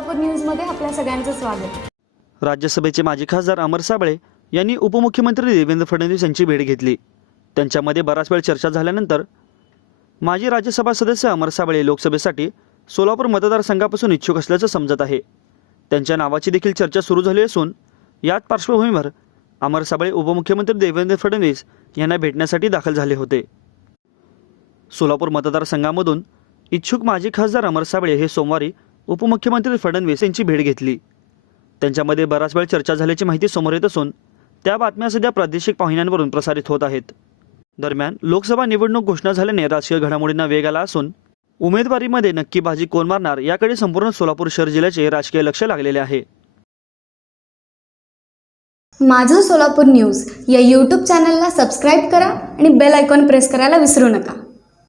सोलापूर न्यूजमध्ये आपल्या सगळ्यांचं स्वागत। राज्यसभेचे माजी खासदार अमर साबळे यांनी उपमुख्यमंत्री देवेंद्र फडणवीस यांची भेट घेतली। त्यांच्यामध्ये बराच वेळ चर्चा झाल्यानंतर माजी राज्यसभा सदस्य अमर साबळे लोकसभेसाठी सोलापूर मतदारसंघापासून इच्छुक असल्याचं समजत आहे। त्यांच्या नावाची देखील चर्चा सुरू झाली असून याच पार्श्वभूमीवर अमर साबळे उपमुख्यमंत्री देवेंद्र फडणवीस यांना भेटण्यासाठी दाखल झाले होते। सोलापूर मतदारसंघामधून इच्छुक माजी खासदार अमर साबळे हे सोमवारी उपमुख्यमंत्री फडणवीस यांची भेट घेतली। त्यांच्यामध्ये बराच वेळ चर्चा झाल्याची माहिती समोर येत असून त्या बातम्या सध्या प्रादेशिक वाहिन्यांवरून प्रसारित होत आहेत। दरम्यान लोकसभा निवडणूक घोषणा झाल्याने राजकीय घडामोडींना वेग आला असून उमेदवारीमध्ये नक्की बाजी कोण मारणार याकडे संपूर्ण सोलापूर शहर जिल्ह्याचे राजकीय लक्ष लागलेले आहे। माझं सोलापूर न्यूज या यूट्यूब चॅनलला सबस्क्राईब करा आणि बेल आयकॉन प्रेस करायला विसरू नका।